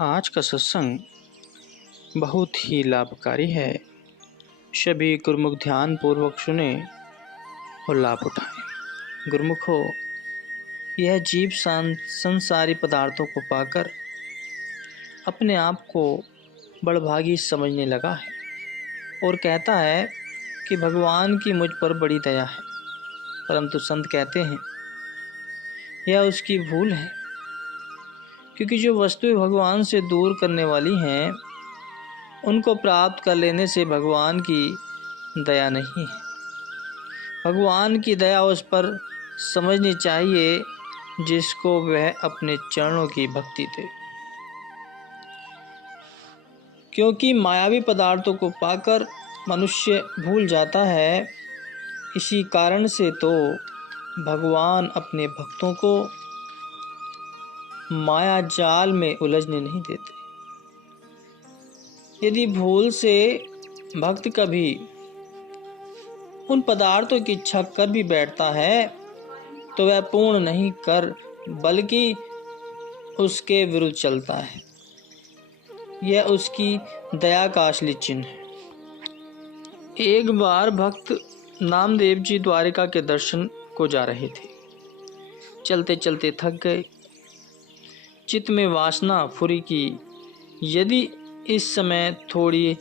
आज का सत्संग बहुत ही लाभकारी है। सभी गुरुमुख ध्यान पूर्वक सुने और लाभ उठाएं। गुरुमुखो, यह जीव संसारी पदार्थों को पाकर अपने आप को बड़भागी समझने लगा है और कहता है कि भगवान की मुझ पर बड़ी दया है, परंतु संत कहते हैं यह उसकी भूल है, क्योंकि जो वस्तुएं भगवान से दूर करने वाली हैं उनको प्राप्त कर लेने से भगवान की दया नहीं है। भगवान की दया उस पर समझनी चाहिए जिसको वह अपने चरणों की भक्ति दे, क्योंकि मायावी पदार्थों को पाकर मनुष्य भूल जाता है। इसी कारण से तो भगवान अपने भक्तों को माया जाल में उलझने नहीं देते। यदि भूल से भक्त कभी उन पदार्थों की इच्छा कर भी बैठता है तो वह पूर्ण नहीं कर बल्कि उसके विरुद्ध चलता है। यह उसकी दया का असली चिन्ह है। एक बार भक्त नामदेव जी द्वारिका के दर्शन को जा रहे थे। चलते चलते थक गए। चित्त में वासना फुरी की यदि इस समय थोड़ी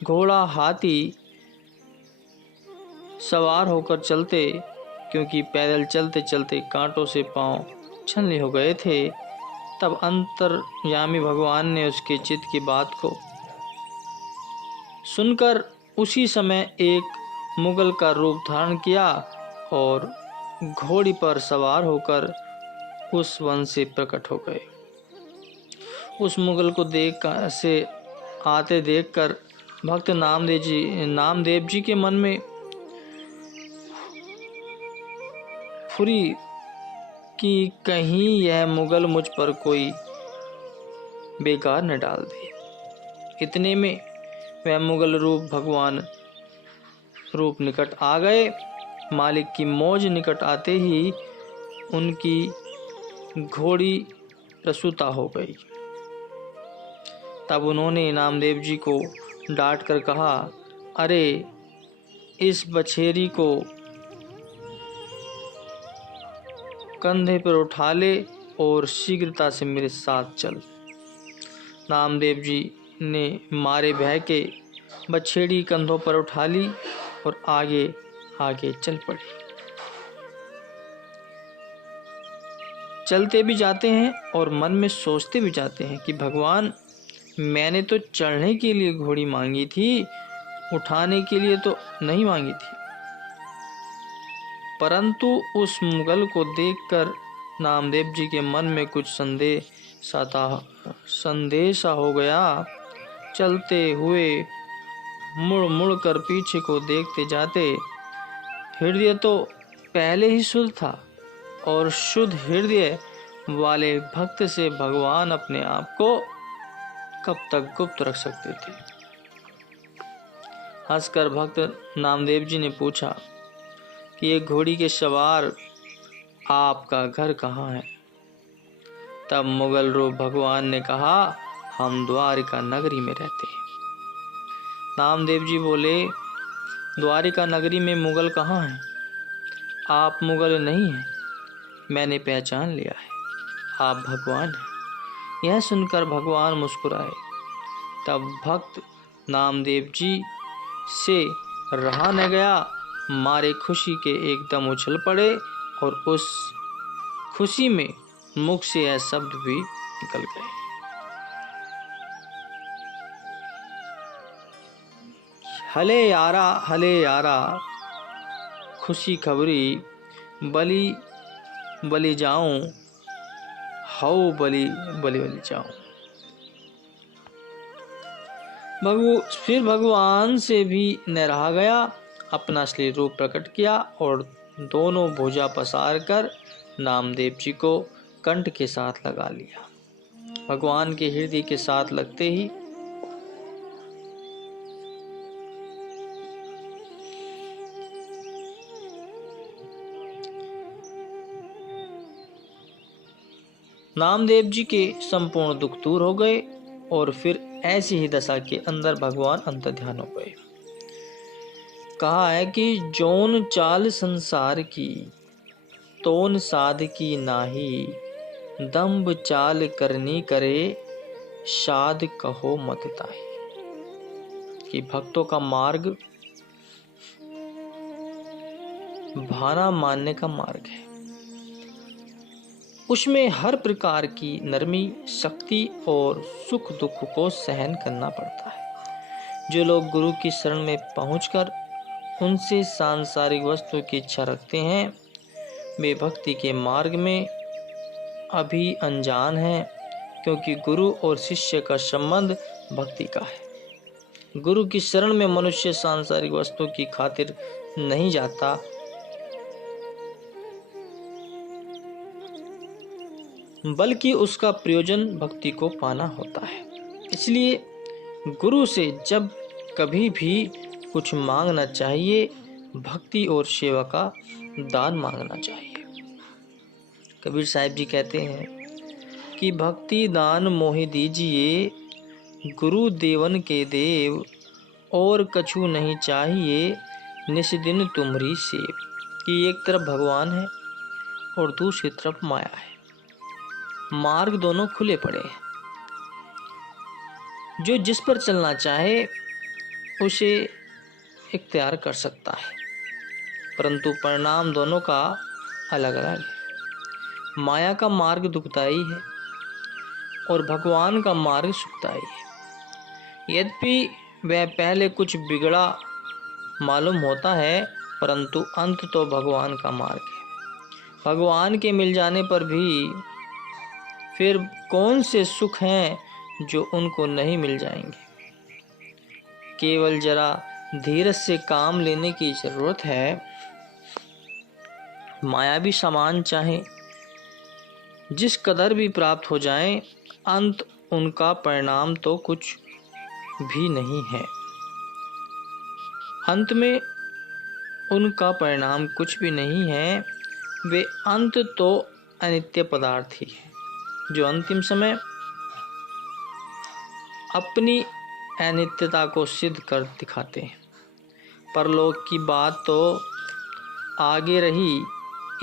घोड़ा हाथी सवार होकर चलते, क्योंकि पैदल चलते चलते कांटों से पांव छलनी हो गए थे। तब अंतर्यामी भगवान ने उसके चित्त की बात को सुनकर उसी समय एक मुगल का रूप धारण किया और घोड़ी पर सवार होकर उस वन से प्रकट हो गए। उस मुगल को आते देखकर भक्त नामदेव जी के मन में फुरी कि कहीं यह मुगल मुझ पर कोई बेकार न डाल दे। इतने में वह मुगल भगवान रूप निकट आ गए। मालिक की मौज निकट आते ही उनकी घोड़ी प्रसूता हो गई। तब उन्होंने नामदेव जी को डांट कर कहा, अरे इस बछेरी को कंधे पर उठा ले और शीघ्रता से मेरे साथ चल। नामदेव जी ने मारे भय के बछेड़ी कंधों पर उठा ली और आगे आगे चल पड़े। चलते भी जाते हैं और मन में सोचते भी जाते हैं कि भगवान, मैंने तो चढ़ने के लिए घोड़ी मांगी थी, उठाने के लिए तो नहीं मांगी थी। परंतु उस मुगल को देखकर नामदेव जी के मन में कुछ संदेह सा हो गया। चलते हुए मुड़ मुड़ कर पीछे को देखते जाते। हृदय तो पहले ही शुद्ध था और शुद्ध हृदय वाले भक्त से भगवान अपने आप को कब तक गुप्त रख सकते थे। हंसकर भक्त नामदेव जी ने पूछा कि ये घोड़ी के सवार, आपका घर कहाँ है? तब मुगल रूप भगवान ने कहा, हम द्वारिका नगरी में रहते हैं। नामदेव जी बोले, द्वारिका नगरी में मुगल कहाँ हैं? आप मुगल नहीं हैं, मैंने पहचान लिया है, आप भगवान हैं। यह सुनकर भगवान मुस्कुराए। तब भक्त नामदेव जी से रहा न गया, मारे खुशी के एकदम उछल पड़े और उस खुशी में मुख से यह शब्द भी निकल गए, हले यारा खुशी खबरी, बलि बलि जाऊं, हाउ बलि बलि बलि जाऊं। फिर भगवान से भी न रहा गया, अपना असली रूप प्रकट किया और दोनों भुजा पसार कर नामदेव जी को कंठ के साथ लगा लिया। भगवान के हृदय के साथ लगते ही नामदेव जी के संपूर्ण दुख दूर हो गए और फिर ऐसी ही दशा के अंदर भगवान अंतर्ध्यान हो गए। कहा है कि जौन चाल संसार की तोन साध की नाही, दम्भ चाल करनी करे शाद कहो मत ताही। कि भक्तों का मार्ग भाना मानने का मार्ग है, उसमें हर प्रकार की नरमी, शक्ति और सुख दुख को सहन करना पड़ता है। जो लोग गुरु की शरण में पहुंचकर उनसे सांसारिक वस्तु की इच्छा रखते हैं, वे भक्ति के मार्ग में अभी अनजान हैं, क्योंकि गुरु और शिष्य का संबंध भक्ति का है। गुरु की शरण में मनुष्य सांसारिक वस्तु की खातिर नहीं जाता, बल्कि उसका प्रयोजन भक्ति को पाना होता है। इसलिए गुरु से जब कभी भी कुछ मांगना चाहिए, भक्ति और सेवा का दान मांगना चाहिए। कबीर साहिब जी कहते हैं कि भक्ति दान मोहि दीजिए, गुरु देवन के देव, और कछु नहीं चाहिए, निस दिन तुम्हारी सेव। कि एक तरफ भगवान है और दूसरी तरफ माया है, मार्ग दोनों खुले पड़े हैं। जो जिस पर चलना चाहे उसे इख्तियार कर सकता है, परंतु परिणाम दोनों का अलग अलग है। माया का मार्ग दुखदाई है और भगवान का मार्ग सुखदाई है। यद्यपि वह पहले कुछ बिगड़ा मालूम होता है, परंतु अंत तो भगवान का मार्ग है। भगवान के मिल जाने पर भी फिर कौन से सुख हैं जो उनको नहीं मिल जाएंगे। केवल जरा धीरज से काम लेने की जरूरत है। मायावी सामान चाहे जिस कदर भी प्राप्त हो जाए, अंत उनका परिणाम तो कुछ भी नहीं है। अंत में उनका परिणाम कुछ भी नहीं है। वे अंत तो अनित्य पदार्थ ही है, जो अंतिम समय अपनी अनित्यता को सिद्ध कर दिखाते हैं। परलोक की बात तो आगे रही,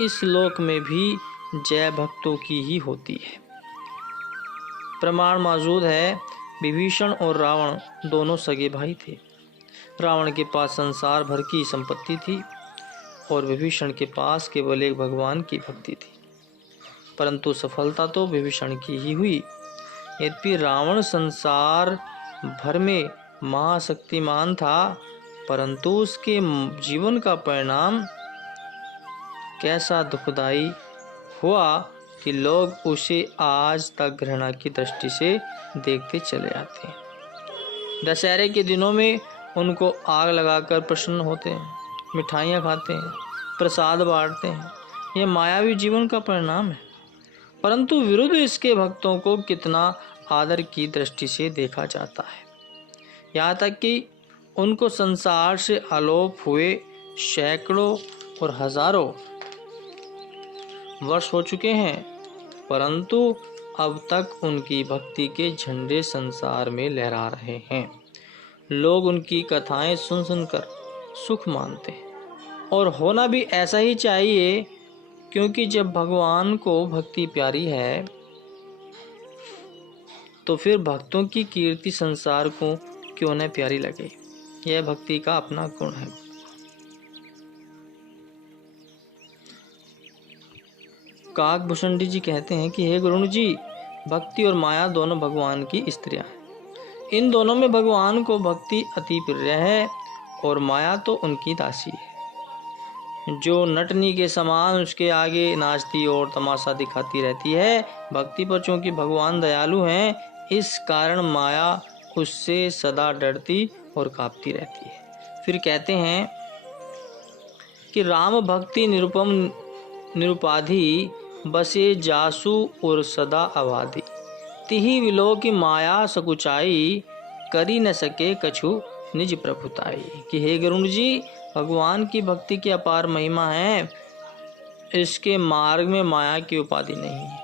इस लोक में भी जय भक्तों की ही होती है। प्रमाण मौजूद है, विभीषण और रावण दोनों सगे भाई थे। रावण के पास संसार भर की संपत्ति थी और विभीषण के पास केवल एक भगवान की भक्ति थी, परंतु सफलता तो विभीषण की ही हुई। यद्यपि रावण संसार भर में महाशक्तिमान था, परंतु उसके जीवन का परिणाम कैसा दुखदाई हुआ कि लोग उसे आज तक घृणा की दृष्टि से देखते चले आते हैं। दशहरे के दिनों में उनको आग लगाकर प्रसन्न होते हैं, मिठाइयाँ खाते हैं, प्रसाद बांटते हैं। यह मायावी जीवन का परिणाम है, परंतु विरुद्ध इसके भक्तों को कितना आदर की दृष्टि से देखा जाता है। यहाँ तक कि उनको संसार से आलोप हुए सैकड़ों और हजारों वर्ष हो चुके हैं, परंतु अब तक उनकी भक्ति के झंडे संसार में लहरा रहे हैं। लोग उनकी कथाएं सुन सुनकर सुख मानते हैं, और होना भी ऐसा ही चाहिए, क्योंकि जब भगवान को भक्ति प्यारी है तो फिर भक्तों की कीर्ति संसार को क्यों न प्यारी लगे। यह भक्ति का अपना गुण है। काकभूषणी जी कहते हैं कि हे गुरु जी, भक्ति और माया दोनों भगवान की स्त्रियां हैं। इन दोनों में भगवान को भक्ति अति प्रिय है और माया तो उनकी दासी है, जो नटनी के समान उसके आगे नाचती और तमाशा दिखाती रहती है। भक्ति पर चूंकि भगवान दयालु हैं, इस कारण माया उससे सदा डरती और कांपती रहती है। फिर कहते हैं कि राम भक्ति निरुपम निरुपाधि, बसे जासु और सदा आवाधि। तिहि विलो की माया सकुचाई, करी न सके कछु निज प्रभुताई। कि हे गरुण जी, भगवान की भक्ति की अपार महिमा है, इसके मार्ग में माया की उपाधि नहीं है।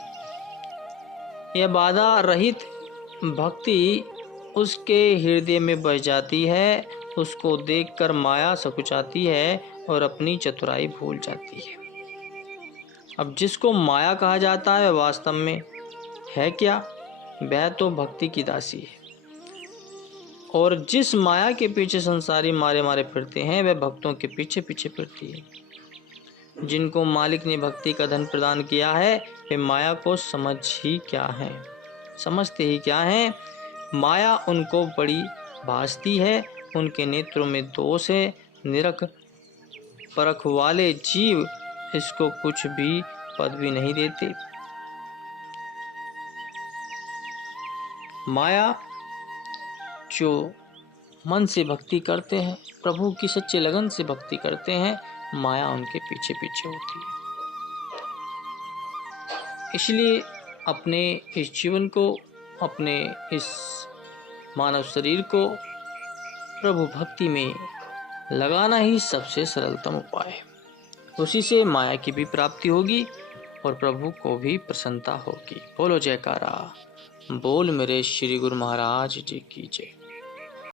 यह बाधा रहित भक्ति उसके हृदय में बस जाती है, उसको देखकर माया सकुचाती है और अपनी चतुराई भूल जाती है। अब जिसको माया कहा जाता है वह वास्तव में है क्या? वह तो भक्ति की दासी है। और जिस माया के पीछे संसारी मारे मारे फिरते हैं वह भक्तों के पीछे पीछे फिरती है। जिनको मालिक ने भक्ति का धन प्रदान किया है वे माया को समझते ही क्या है। माया उनको बड़ी भासती है, उनके नेत्रों में दोष है। निरख परख वाले जीव इसको कुछ भी पद भी नहीं देते। माया जो मन से भक्ति करते हैं, प्रभु की सच्चे लगन से भक्ति करते हैं, माया उनके पीछे पीछे होती है। इसलिए अपने इस जीवन को, अपने इस मानव शरीर को प्रभु भक्ति में लगाना ही सबसे सरलतम उपाय है। उसी से माया की भी प्राप्ति होगी और प्रभु को भी प्रसन्नता होगी। बोलो जयकारा, बोल मेरे श्री गुरु महाराज जी की जय।